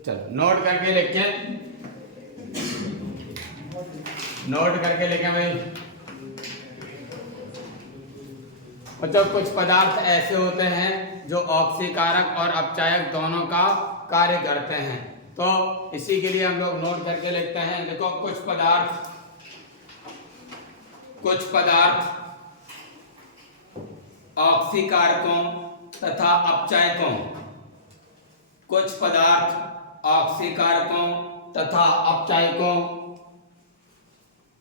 चलो नोट करके लिखें, नोट करके लिखें भाई। बच्चों कुछ पदार्थ ऐसे होते हैं जो ऑक्सीकारक और अपचायक दोनों का कार्य करते हैं, तो इसी के लिए हम लोग नोट करके लिखते हैं। देखो कुछ पदार्थ ऑक्सीकारकों तथा अपचायकों, कुछ पदार्थ ऑक्सीकारकों तथा अपचायकों,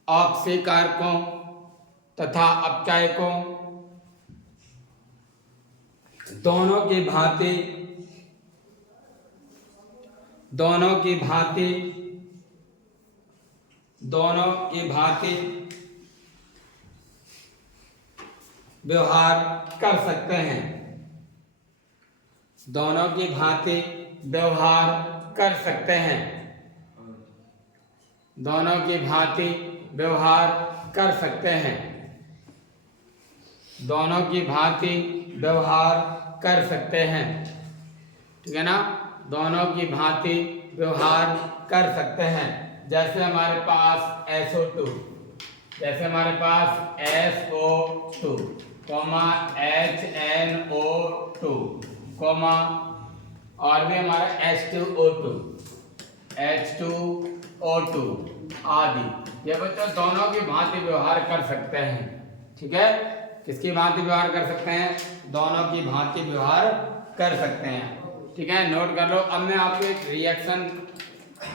ऑक्सीकारकों तथा अपचायकों दोनों की भांति व्यवहार कर सकते हैं, दोनों की भांति व्यवहार कर सकते हैं, दोनों की भांति व्यवहार कर सकते हैं, दोनों की भांति व्यवहार कर सकते हैं। ठीक है ना, दोनों की भांति व्यवहार कर सकते हैं। जैसे हमारे पास SO2, जैसे हमारे पास SO2 कोमा HNO2 कोमा और भी हमारा H2O2 आदि, ये बच्चों दोनों की भांति व्यवहार कर सकते हैं। ठीक है, किसकी भांति व्यवहार कर सकते हैं? दोनों की भांति व्यवहार कर सकते हैं। ठीक है, नोट कर लो। अब मैं आपको एक रिएक्शन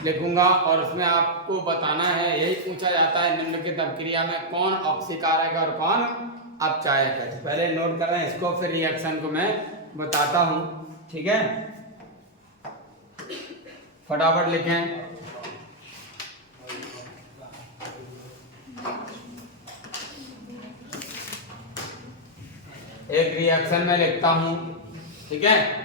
लिखूंगा और उसमें आपको बताना है, यही पूछा जाता है निम्नलिखित अभिक्रिया में कौन ऑक्सीकारक है और कौन अपचायक है। पहले नोट कर रहे हैं इसको, फिर रिएक्शन को मैं बताता हूं। ठीक है, फटाफट लिखें। एक रिएक्शन में लिखता हूं। ठीक है,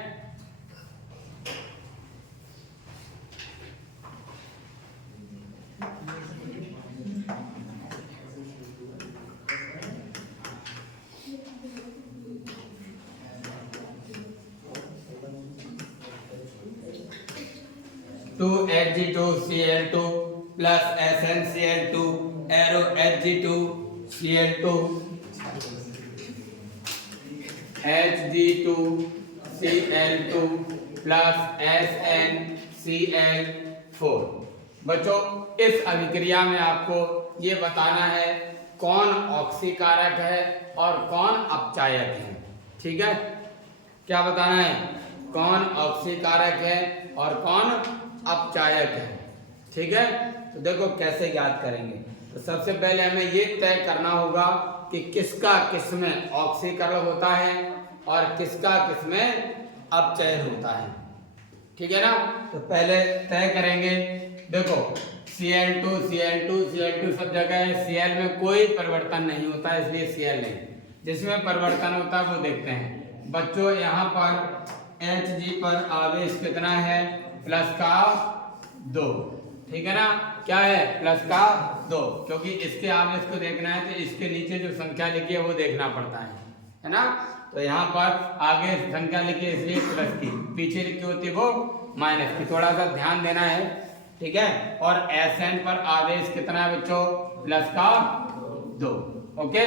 Hg2Cl2 plus SnCl2 arrow Hg2Cl2 Hg2Cl2 plus SnCl4। बच्चों इस अभिक्रिया में आपको ये बताना है कौन ऑक्सीकारक है और कौन अपचायक है। ठीक है, क्या बताना है? कौन ऑक्सीकारक है और कौन अपचायक है। ठीक है, तो देखो कैसे याद करेंगे। तो सबसे पहले हमें ये तय करना होगा कि किसका किसमें ऑक्सीकरण होता है और किसका किसमें अपचयन होता है। ठीक है ना, तो पहले तय करेंगे। देखो Cl2 सब जगह है, Cl में कोई परिवर्तन नहीं होता है, इसलिए Cl नहीं। जिसमें परिवर्तन होता है वो देखते हैं। बच्चों यहाँ पर Hg पर आवेश कितना है? प्लस का 2। ठीक है ना, क्या है? प्लस का 2, क्योंकि इसके आवेश को देखना है तो इसके नीचे जो संख्या लिखी है वो देखना पड़ता है ना। तो यहाँ पर आगे संख्या लिखी है इसलिए प्लस की, पीछे लिखी होती है वो माइनस की, थोड़ा सा ध्यान देना है। ठीक है, और Sn पर आवेश कितना है बच्चों? प्लस का 2। ओके,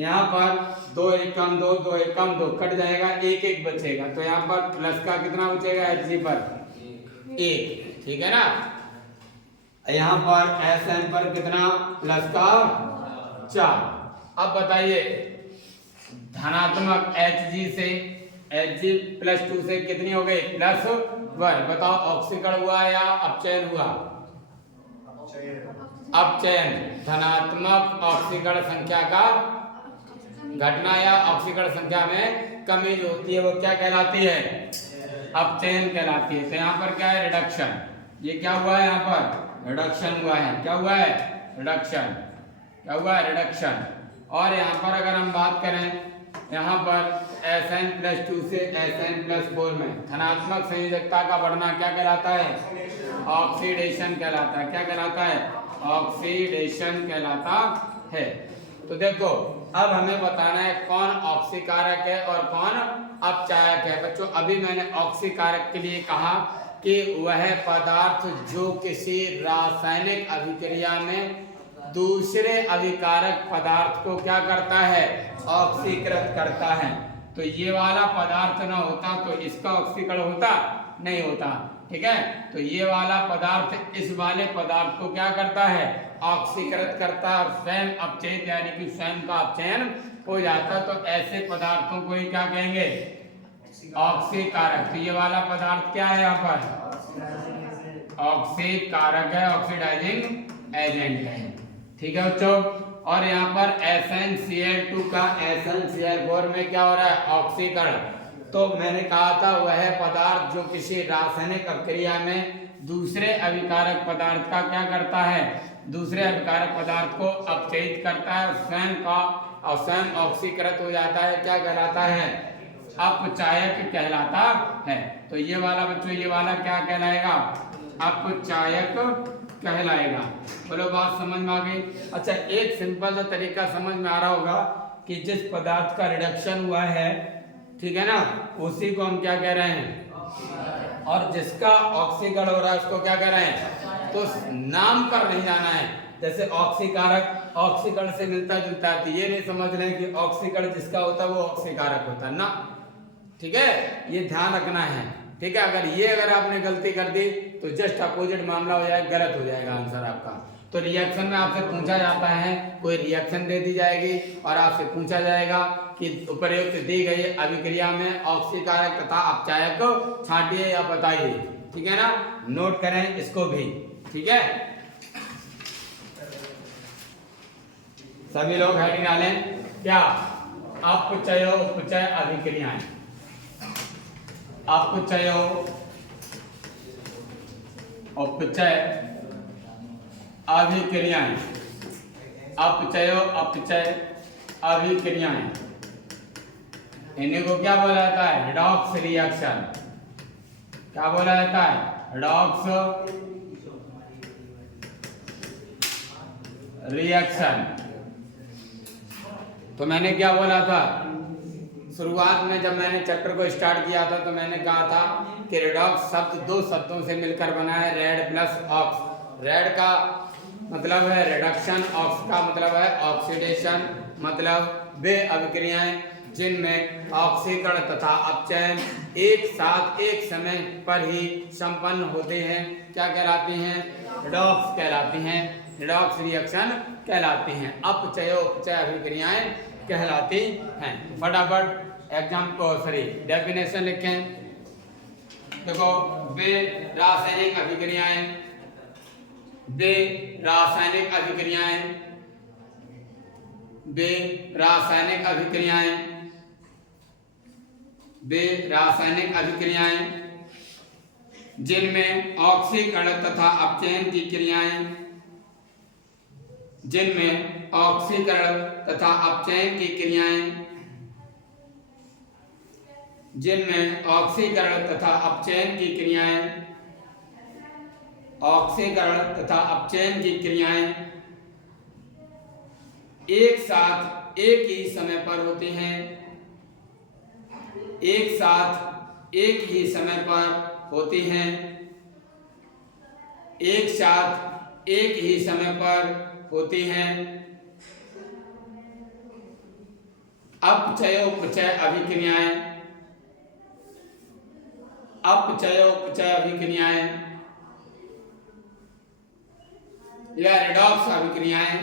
यहाँ पर 2 एकम 2 2 एकम 2 कट जाएगा, 1 1 बचेगा, तो यहाँ पर प्लस का कितना बचेगा? Hg पर 1। ठीक है ना, यहाँ पर Sn पर कितना? प्लस का 4। अब बताइए धनात्मक Hg से Hg प्लस 2 से कितनी हो गई? प्लस 1। बताओ ऑक्सीकरण हुआ या अपचयन हुआ? अपचयन। धनात्मक ऑक्सीकरण संख्या का घटना या ऑक्सीकरण संख्या में कमी जो होती है वो क्या कहलाती है? अपचयन कहलाती है। तो यहाँ पर क्या है? रिडक्शन। ये क्या हुआ है? यहाँ पर रिडक्शन हुआ है। क्या हुआ है? रिडक्शन। क्या हुआ है? रिडक्शन। और यहाँ पर अगर हम बात करें, यहाँ पर Sn+2 से Sn+4 में धनात्मक संयोजकता का बढ़ना क्या कहलाता है? ऑक्सीडेशन कहलाता है। क्या कहलाता है? ऑक्सीडेशन कहलाता है। तो देखो अब हमें बताना है कौन ऑक्सीकारक है और कौन अपचायक है। बच्चों अभी मैंने ऑक्सीकारक के लिए कहा कि वह पदार्थ जो किसी रासायनिक अभिक्रिया में दूसरे अभिकारक पदार्थ को क्या करता है, ऑक्सीकृत करता है। तो ये वाला पदार्थ ना होता तो इसका ऑक्सीकरण होता नहीं होता, ठीक है। तो ये वाला पदार्थ इस वाले पदार्थ को क्या करता है, ऑक्सीकृत करता है और स्वयं अपचयित यानी कि स्वयं का अपचयन हो जाता। तो ऐसे पदार्थों को ही क्या कहेंगे, ऑक्सीकारक। तो ये वाला पदार्थ क्या है, यहाँ पर ऑक्सीकारक है, ऑक्सीडाइजिंग एजेंट है, ठीक है बच्चों। और यहाँ पर SnCl2 का SnCl4 में क्या हो रहा है, ऑक्सीकरण। तो मैंने कहा था वह पदार्थ जो किसी रासायनिक अभिक्रिया में दूसरे अभिकारक पदार्थ का क्या करता है, दूसरे अभिकारक पदार्थ को अपचयित करता है, स्वयं ऑक्सीकृत हो जाता है, क्या कहलाता है, अपचायक कहलाता है। तो ये वाला बच्चों, ये वाला क्या कहलाएगा, अपचायक कहलाएगा। बोलो बात समझ में आ गई। अच्छा, एक सिंपल सा तरीका समझ में आ रहा होगा कि जिस पदार्थ का रिडक्शन हुआ है, ठीक है ना, उसी को हम क्या कह रहे हैं, और जिसका ऑक्सीकरण हो रहा है उसको क्या कह रहे हैं। तो नाम पर नहीं जाना है, जैसे ऑक्सीकारक ऑक्सीकरण से मिलता जुलता है, तो ये नहीं समझ रहे कि ऑक्सीकरण जिसका होता है वो ऑक्सीकारक होता है ना, ठीक है, ये ध्यान रखना है, ठीक है। अगर आपने गलती कर दी तो जस्ट अपोजिट मामला हो जाएगा, गलत हो जाएगा आंसर आपका। तो रिएक्शन में आपसे पूछा जाता है, कोई रिएक्शन दे दी जाएगी और आपसे पूछा जाएगा कि उपर्युक्त दी गई अभिक्रिया में ऑक्सीकारक तथा अपचायक छांटिए या बताइए, ठीक है ना, नोट करें इसको भी, ठीक है। सभी लोग हेडिंग डालें, क्या अपचय उपचय अभिक्रियाएं, अपचय उपचय अभिक्रियाएं, अपचय अपचय अभिक्रियाएं, इन्हीं को क्या बोला जाता है, रिडॉक्स रिएक्शन। क्या बोला जाता है, रिडॉक्स रिएक्शन। तो मैंने क्या बोला था शुरुआत में, जब मैंने चैप्टर को स्टार्ट किया था तो मैंने कहा था कि रिडॉक्स शब्द दो शब्दों से मिलकर बना है, रेड प्लस ऑक्स। रेड का मतलब है रिडक्शन, ऑक्स का मतलब है ऑक्सीडेशन, मतलब वे अभिक्रियाएं जिनमें ऑक्सीकरण तथा अपचयन एक साथ एक समय पर ही संपन्न होते हैं, क्या कहलाती हैं, रिडॉक्स कहलाती हैं, रिडॉक्स रिएक्शन कहलाती हैं, अपचय उपचय अभिक्रियाएं कहलाती हैं। फटाफट एग्जाम को डेफिनेशन लिखें। देखो, वे रासायनिक अभिक्रियाएं, वे रासायनिक अभिक्रियाएं, वे रासायनिक अभिक्रियाएं, वे रासायनिक अभिक्रियाएं जिनमें ऑक्सीकरण तथा अपचयन की क्रियाएं, जिनमें ऑक्सीकरण तथा अपचयन की क्रियाएं, जिनमें ऑक्सीकरण तथा अपचयन की क्रियाएं, ऑक्सीकरण तथा अपचयन की क्रियाएं एक साथ एक ही समय पर होती हैं, एक साथ एक ही समय पर होती हैं, एक साथ एक ही समय पर होती हैं। अपचय उपचय अभिक्रियाएं, अपचय उपचय अभिक्रियाएं या रिडॉक्स अभिक्रियाएं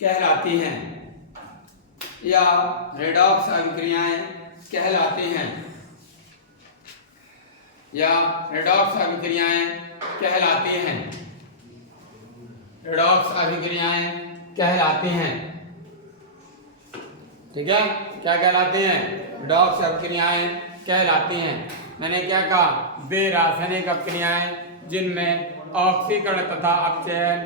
कहलाती हैं, या रिडॉक्स अभिक्रियाएं कहलाती हैं, या रिडॉक्स अभिक्रियाएं कहलाती हैं, रिडॉक्स अभिक्रियाएं कहलाती हैं, ठीक है। क्या कहलाती हैं, रिडॉक्स अभिक्रियाएं कहलाती हैं। मैंने क्या कहा, वे रासायनिक अभिक्रियाएं जिनमें ऑक्सीकरण तथा अपचयन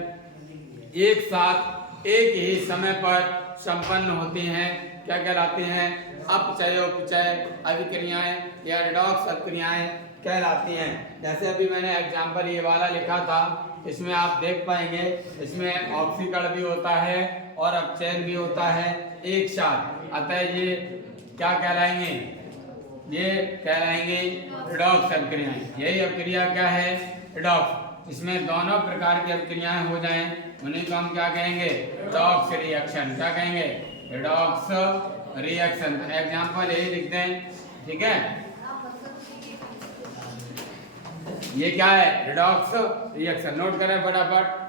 एक साथ एक ही समय पर संपन्न होती हैं, क्या कहलाती हैं, अपचय उपचय अभिक्रियाएं या रिडॉक्स अभिक्रियाएं कहलाती हैं। जैसे अभी मैंने एग्जाम्पल ये वाला लिखा था, इसमें आप देख पाएंगे, इसमें ऑक्सीकरण भी होता है और अपचयन भी होता है एक साथ, अतः ये क्या कहलाएंगे, ये कहलाएंगे रिडॉक्स अभिक्रियाएं। यही अभिक्रिया क्या है? रिडॉक्स। इसमें दोनों प्रकार की अभिक्रियाएं हो जाएं उन्हीं को हम क्या कहेंगे? Redox reaction. क्या कहेंगे? Redox reaction. एग्जांपल यही लिखते हैं, ठीक है। ये क्या है? Redox reaction. नोट करें फटाफट।